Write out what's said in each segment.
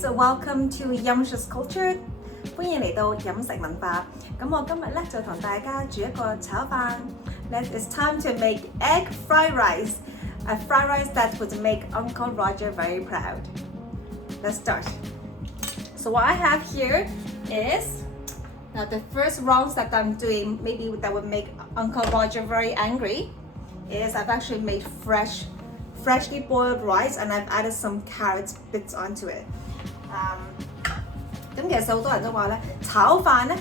guys, welcome to Yumsh's Culture， 歡迎嚟到飲食文化。咁我今日咧就同大家煮一個炒飯。It's time to make egg fried rice, a fried rice that would make Uncle Roger very proud. Let's start. So what I have here is now the first rounds that I'm doing, maybe that would make Uncle Roger very angry, is I've actually made freshly boiled rice and I've added some carrot bits onto it. 咁其實好多人都話咧，炒飯咧，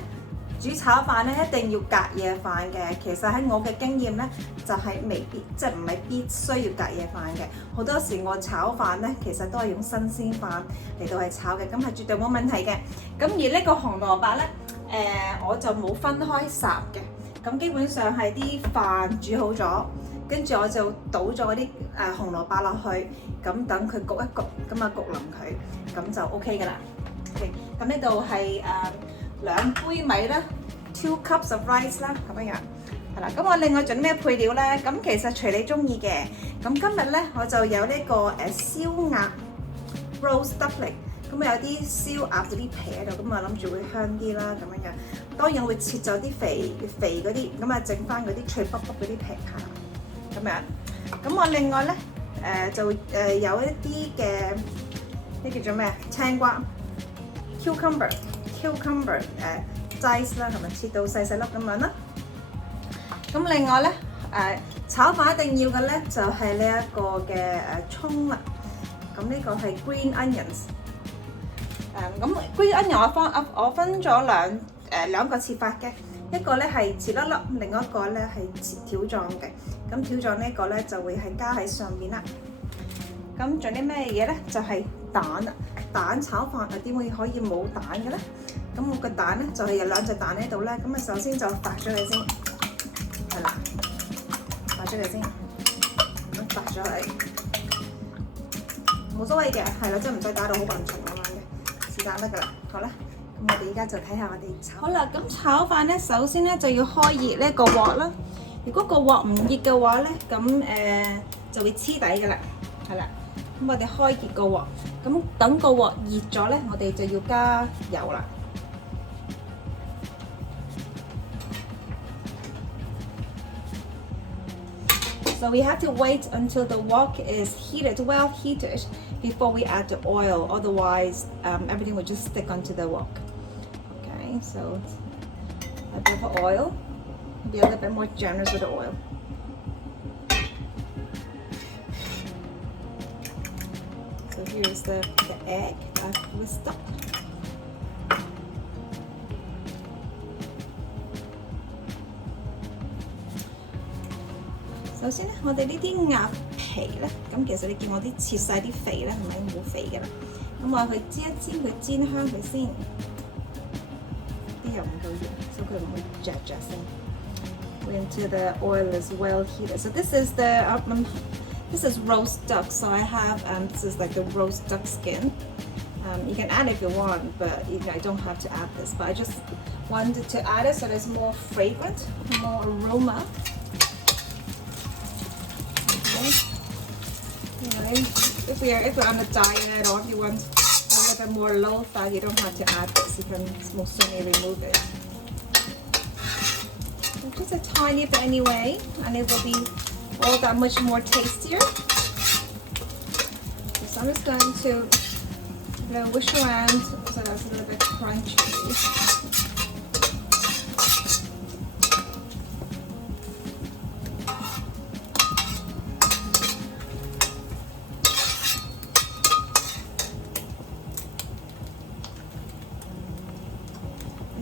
煮炒飯咧一定要隔夜飯嘅。其實喺我嘅經驗咧，就係未必，即係唔係必須要隔夜飯嘅。好多時我炒飯咧，其實都係用新鮮飯嚟到係炒嘅，咁係絕對冇問題嘅。咁而呢個紅蘿蔔咧，我就冇分開烚嘅。咁基本上係啲飯煮好咗，跟住我就倒咗嗰啲紅蘿蔔落去，咁等佢焗一焗，咁啊焗腍佢，咁就 OK 㗎啦。OK， 咁呢度係2杯米啦 ，2 cups of rice 啦，咁樣樣係啦。咁我另外準咩配料咧？咁其實隨你中意嘅。咁今日咧我就有呢個燒鴨 roast dumpling。咁有啲燒鴨嗰啲皮喺度，咁我諗住會香啲啦，咁樣樣。當然會切咗啲肥嗰啲，咁啊整翻嗰啲脆卜卜嗰啲皮下，咁樣。咁我另外咧就有一啲嘅呢叫做咩青瓜 cucumber dice 啦，係咪切到細細粒咁樣啦？咁另外咧炒飯一定要嘅咧就係呢一個嘅葱啦。咁呢個係 green onions。咁 green onion 我分咗兩個切法嘅，一個咧係切粒粒，另一個咧係切條狀嘅。咁條狀呢個咧就會係加喺上邊啦。咁仲有啲咩嘢咧？就係蛋啦，蛋炒飯啊點會可以冇蛋嘅咧？咁我個蛋咧就係有2隻蛋喺度咧。咁啊首先就發咗佢先，係啦，發咗佢先，咁發咗佢，冇所謂嘅，係啦，即係唔使打到好混重咁樣嘅，是但得㗎啦。好啦，咁我哋而家就睇下我哋炒。好啦，咁炒飯咧，首先咧就要開熱呢個鑊啦。如果個鑊唔熱嘅話咧，咁就會黐底㗎啦，係啦。咁我哋開熱個鑊，咁等個鑊熱咗咧，我哋就要加油啦。So we have to wait until the wok is heated, well heated, before we add the oil. Otherwise, everything will just stick onto the wok. Okay, so a bit of oil. Be a little bit more generous with the oil. So here's the egg I've whisked up.首先咧，我哋呢啲鴨皮咧，咁其實你見我啲切晒啲肥咧，係咪冇肥嘅啦？咁我去煎一煎佢，煎香佢先，啲油唔夠熱，所以佢唔會嚼聲。Until the oil is well heated. So this is this is roast duck. So I have this is like the roast duck skin. You can add it if you want, but I don't have to add this. But I just wanted to add it so there's more fragrant, more aroma. If we're on a diet or if you want a little bit more low fat, you don't have to add this. You can most certainly remove it. Just a tiny bit anyway, and it will be all that much more tastier. So I'm just going to wish around so that's a little bit crunchy.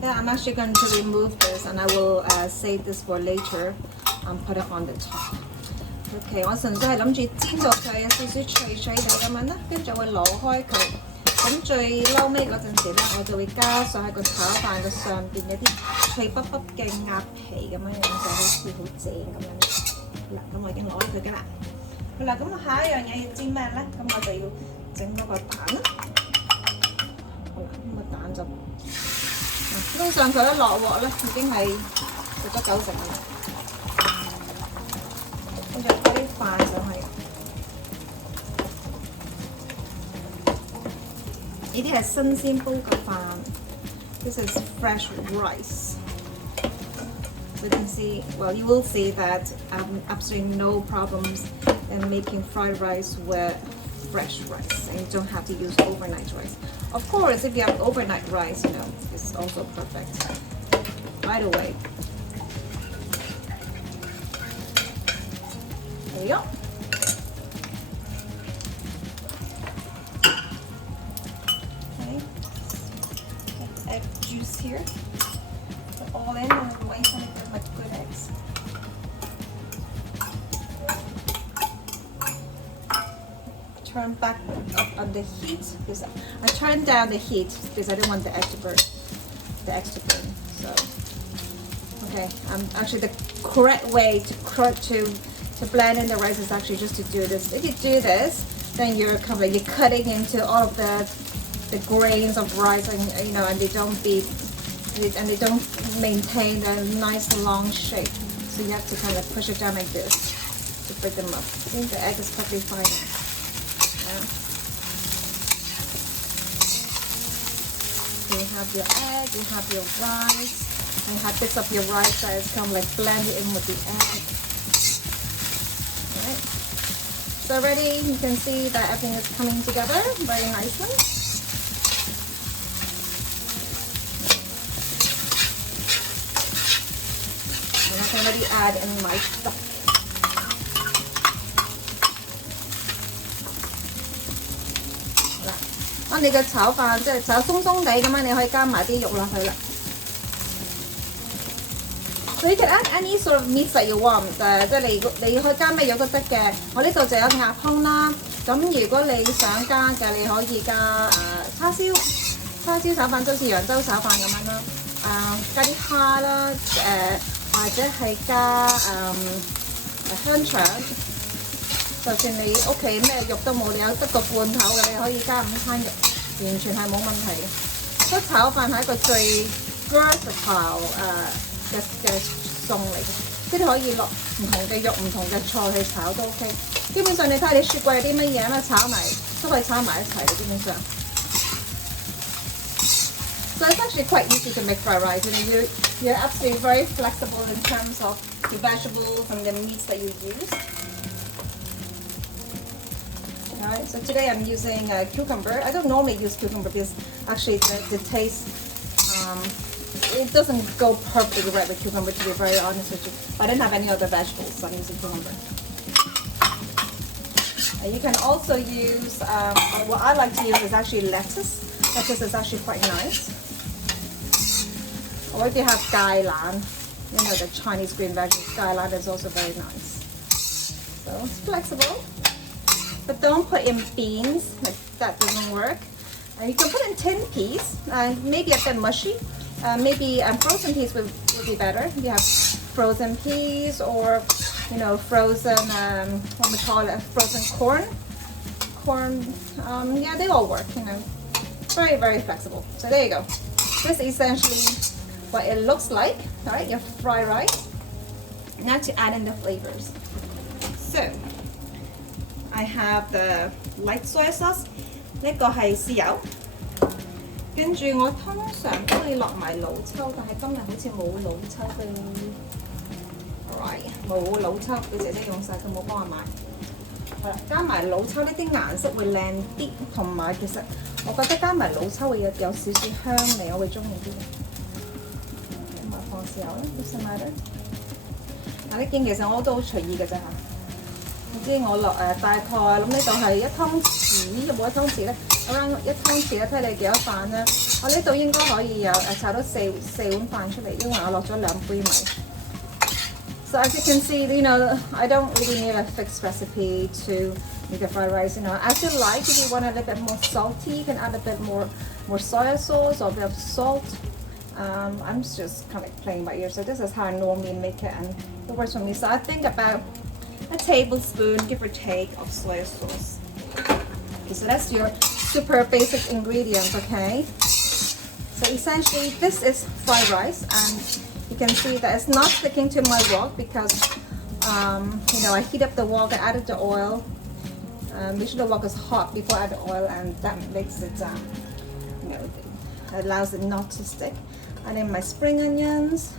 I'm actually going to remove this and I will save this for later and put it on the top. OK， 我純粹係諗住煎到佢有少少脆脆地咁樣啦，跟住就會攞開佢。咁最嬲尾嗰陣時咧，我就會加上喺個炒飯嘅上邊有啲脆卜卜嘅鴨皮咁樣樣，就好似好正咁樣。嗱，咁我已經攞開佢㗎啦。好啦，咁下一樣嘢要煎咩咧？咁我就要整嗰個蛋啦。好啦，咁個蛋就〜基本上佢一落鑊咧，已經係食咗90%啦。跟住加啲飯上去，呢啲係新鮮煲嘅飯。This is fresh rice. So you can see, well, you will see that absolutely no problems in making fried rice with fresh rice, and you don't have to use overnight rice. Of course, if you have overnight rice, you know, it's also perfect right away. There you go. Okay, get egg juice here. Put all in and white on it like good eggs. Turn back up on the heat because I turned down the heat because I don't want the egg to burn. So, okay. Actually, the correct way to blend in the rice is actually just to do this. If you do this, then you're cutting into all of the grains of rice, and you know, and they don't maintain a nice long shape. So you have to kind of push it down like this to break them up. I think the egg is perfectly fine. Yeah. So you have your egg, you have your rice, and you have bits of your rice that is kind of like blended in with the egg. Right. So already you can see that everything is coming together very nicely. And I can already add in my stock. Voilà. 當你嘅炒飯即係炒鬆鬆地咁樣，你可以加埋啲肉落去啦。So you can add any sort of meat that you want， 即係你可以加咩肉都得嘅。我呢度就有鴨胸啦。咁如果你想加嘅，你可以加叉燒炒飯，就好似揚州炒飯咁樣啦。加啲蝦啦，或者係加香腸。就算你屋企咩肉都冇，你有得個罐頭嘅，你可以加午餐肉，完全係冇問題嘅。所以炒飯係一個最 versatile 嘅餸嚟嘅，即係可以落唔同嘅肉、唔同嘅菜去炒都 OK。基本上你睇下你雪櫃有啲乜嘢咁炒埋都可以炒埋一齊嘅，基本上。So it's actually quite easy to make fried rice. You know, you're absolutely very flexible in terms of the vegetables and the meats that you use. Alright, so today I'm using cucumber. I don't normally use cucumber because actually the taste, it doesn't go perfectly right with cucumber, to be very honest with you. I didn't have any other vegetables, so I'm using cucumber. And you can also use, what I like to use is actually lettuce. Lettuce is actually quite nice. Or if you have gailan, you know, the Chinese green vegetables, gailan is also very nice. So it's flexible. But don't put in beans, like that doesn't work. You can put in tin peas, maybe a bit mushy. Maybe frozen peas would be better. If you have frozen peas or, you know, frozen, what we call it, frozen corn. Yeah, they all work, you know. Very, very flexible. So there you go. This is essentially what it looks like. All right, your fried rice. Now to add in the flavors. So I have the light soy sauce. 呢個係豉油，跟住我通常都會落埋老抽，但係今日好似冇老抽嘅。Alright， 冇老抽，佢姐姐用晒，佢冇幫我買。好啦，加埋老抽呢啲顏色會靚啲，同埋其實我覺得加埋老抽會有少少香味，我會中意啲嘅。咁啊放豉油啦 ，doesn't matter。嗱，你見其實我都好隨意嘅啫嚇。我知我落大概諗呢度係1湯匙，有冇1湯匙咧？我啱1湯匙咧，睇你幾多飯咧？我呢度應該可以有炒到4碗飯出嚟，因為我落咗2杯米。So as you can see, you know, I don't really need a fixed recipe to make a fried rice. You know, as you like. If you want a little bit more salty, you can add a bit more soya sauce or a bit of salt. I'm just kind of playing by ear. So this is how I normally make it, and it works for me. So I think about a tablespoon, give or take, of soy sauce. Okay, so that's your super basic ingredients, okay? So essentially, this is fried rice, and you can see that it's not sticking to my wok because, you know, I heat up the wok, I added the oil. Make sure the wok is hot before I add the oil, and that makes it allows it not to stick. And then my spring onions,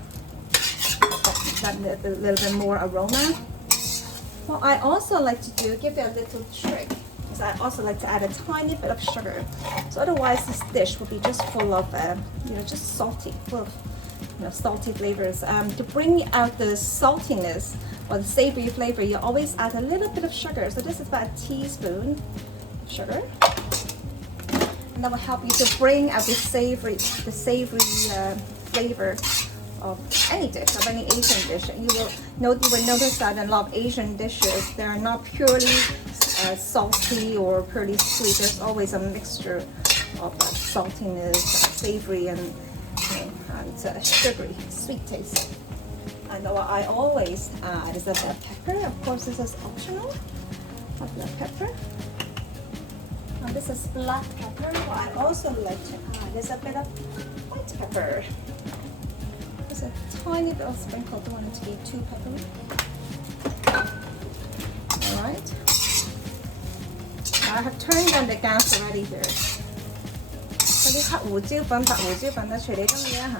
that a little bit more aroma. What I also like to do, give you a little trick, is I also like to add a tiny bit of sugar. So otherwise this dish will be just full of, just salty, full of salty flavors. To bring out the saltiness or the savory flavor, you always add a little bit of sugar. So this is about a teaspoon of sugar. And that will help you to bring out the savory flavor of any dish, of any Asian dish. You will notice that in a lot of Asian dishes, they are not purely salty or purely sweet. There's always a mixture of saltiness, savory, and sugary, sweet taste. And what I always add is a bit of pepper. Of course, this is optional. A bit of pepper. And this is black pepper. What I also like to add is a bit of white pepper. Just a tiny bit of sprinkle. Don't want it to be too peppery. All right. I have turned down the gas already here. 嗰啲黑胡椒粉、白胡椒粉咧，隨你中意啦嚇。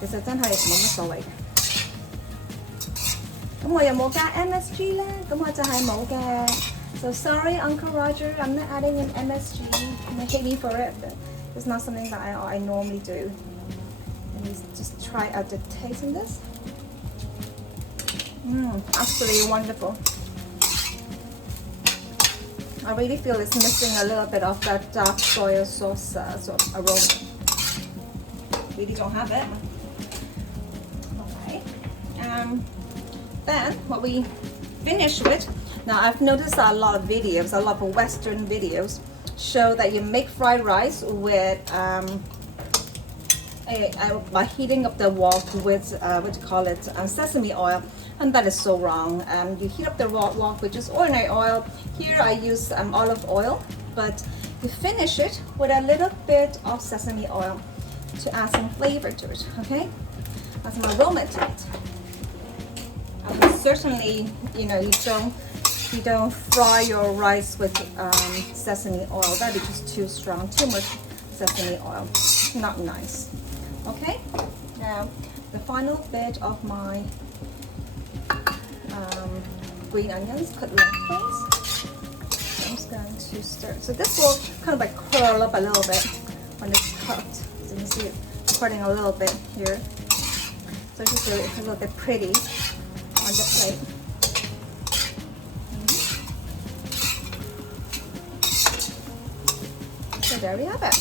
其實真係冇乜所謂嘅。咁我又冇加 MSG 咧，咁我就係冇嘅。So sorry, Uncle Roger, I'm not adding in MSG. You may hate me for it, but it's not something that I normally do. Let me just try out the taste in this. Absolutely wonderful. I really feel it's missing a little bit of that dark soya sauce sort of aroma. Really don't have it. Okay. Then what we finish with, now I've noticed that a lot of videos, a lot of Western videos, show that you make fried rice with by heating up the wok with sesame oil, and that is so wrong. You heat up the wok with just ordinary oil. Here I use olive oil, but you finish it with a little bit of sesame oil to add some flavor to it. Okay, add some aroma to it. Certainly, you don't fry your rice with sesame oil. That is just too strong, too much sesame oil. Not nice. Okay, now the final bit of my green onions cut lengthways. I'm just going to stir. So this will kind of like curl up a little bit when it's cooked. So you can see it curling a little bit here. So just so it's a little bit pretty on the plate. So there we have it.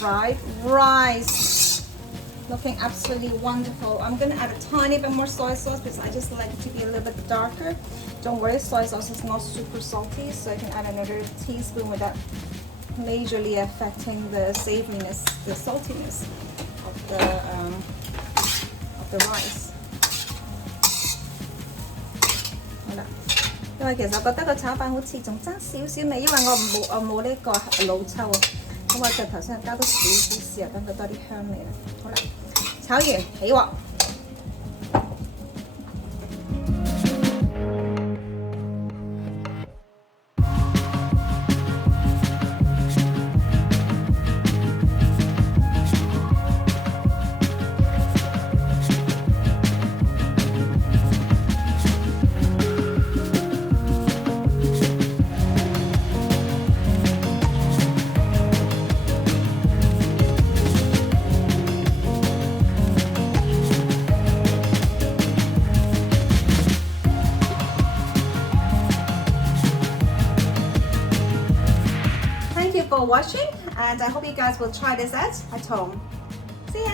Fried rice. Looking absolutely wonderful. I'm going to add a tiny bit more soy sauce because I just like it to be a little bit darker. Don't worry, soy sauce is not super salty, so I can add another teaspoon without majorly affecting the savoriness, the saltiness of the rice. 好啦，因為其實我覺得個炒飯好似仲爭少少味，因為我冇呢個老抽啊。咁我就頭先加多少少豉油，等佢多啲香味啦。好啦，炒完起鑊。For watching, and I hope you guys will try this out at home. See ya!